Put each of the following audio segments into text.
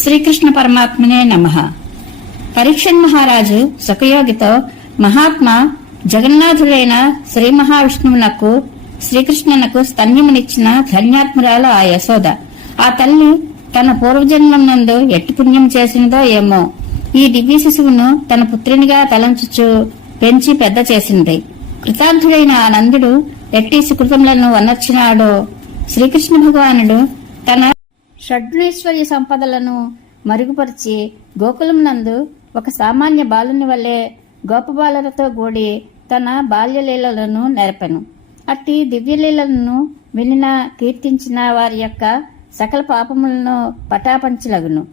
శ్రీకృష్ణ పరమాత్మనే నమః. పరీక్షన్ మహారాజు సుఖయోగితో, మహాత్మా జగన్నాథుడైన శ్రీ మహావిష్ణువునకు శ్రీకృష్ణునకు స్తన్యమునిచ్చిన ధన్యాత్మురాలు ఆ యశోద. ఆ తల్లి తన పూర్వజన్మం నందు ఎట్టి పుణ్యం చేసినదో ఏమో ఈ దివ్య శిశువును తన పుత్రునిగా తలంచుచు పెంచి పెద్ద చేసింది. కృతార్థుడైన ఆ నందుడు ఎట్టి సుకృతములను వనర్చినాడో శ్రీకృష్ణ భగవానుడు తన షడ్గుణేశ్వర్య సంపదలను మరుగుపరిచి గోకులం నందు ఒక సామాన్య బాలుని వల్లే గోపబాలులతో కూడి తన బాల్యలీలలను నెరపెను. అట్టి దివ్యలీలను వినిన కీర్తించిన వారి యొక్క సకల పాపములను పటాపంచలగును.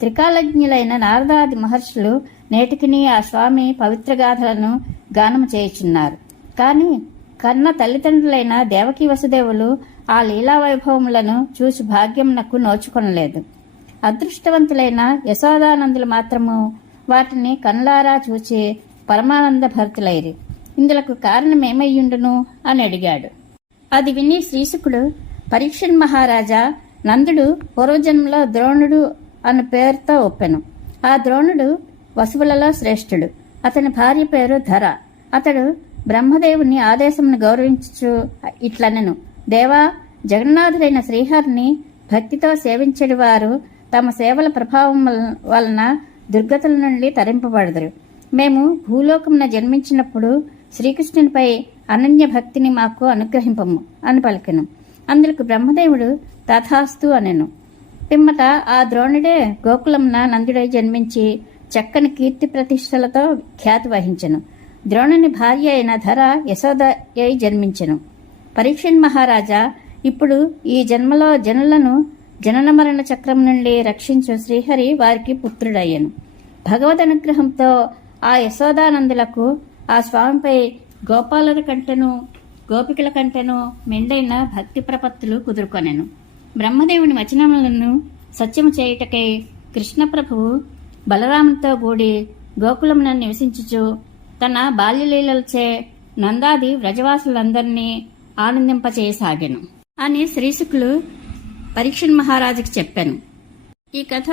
త్రికాలజ్ఞులైన నారదాది మహర్షులు నేటికిని ఆ స్వామి పవిత్రగాథలను గానము చేయుచున్నారు. కాని కన్న తల్లిదండ్రులైన దేవకీ వసుదేవులు ఆ లీలా వైభవములను చూసి భాగ్యమునకు నోచుకొనలేదు. అదృష్టవంతులైన యశోదానందులు మాత్రము వాటిని కనులారా చూచి పరమానంద భరితులైరి. ఇందులకు కారణమేమయ్యుండును అని అడిగాడు. అది విని శ్రీశుకుడు, పరీక్షన్ మహారాజా, నందుడు పూర్వజన్మలో ద్రోణుడు అను పేరుతో ఒప్పెను. ఆ ద్రోణుడు వసువులలో శ్రేష్ఠుడు. అతని భార్య పేరు ధర. అతడు బ్రహ్మదేవుని ఆదేశమును గౌరవించుచు ఇట్లనెను: దేవా, జగన్నాథుడైన శ్రీహరిని భక్తితో సేవించడి వారు తమ సేవల ప్రభావం వలన దుర్గతుల నుండి తరింపబడదురు. మేము భూలోకమున జన్మించినప్పుడు శ్రీకృష్ణునిపై అనన్య భక్తిని మాకు అనుగ్రహింపము అని పలికెను. అందుకు బ్రహ్మదేవుడు తథాస్తు అనెను. పిమ్మట ఆ ద్రోణుడే గోకులమున నందుడై జన్మించి చక్కని కీర్తి ప్రతిష్టలతో ఖ్యాతి వహించెను. ద్రోణుని భార్య అయిన ధర యశోద అయి జన్మించెను. పరీక్షన్ మహారాజా, ఇప్పుడు ఈ జన్మలో జనులను జనన మరణ చక్రం నుండి రక్షించు శ్రీహరి వారికి పుత్రుడయ్యను. భగవద్ అనుగ్రహంతో ఆ యశోదానందులకు ఆ స్వామిపై గోపాలుల కంటెను గోపికల కంటెను మెండైన భక్తి ప్రపత్తులు కుదురుకొనెను. బ్రహ్మదేవుని వచనములను సత్యము చేయుటకై కృష్ణప్రభువు బలరామునితో కూడి గోకులమున నివసించుచు తన బాల్యలీలలచే నందాది వ్రజవాసులందరినీ ఆనందింపచేయసాగాను అని శ్రీశుకులు పరీక్షన్ మహారాజుకు చెప్పాను. ఈ కథ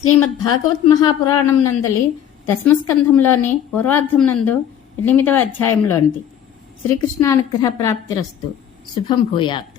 శ్రీమద్ భాగవత్ మహాపురాణం నందలి దశమస్కంధంలోని పూర్వార్ధం నందు 8వ అధ్యాయంలోనిది. శ్రీకృష్ణానుగ్రహ ప్రాప్తిరస్తు. శుభం భూయాత్.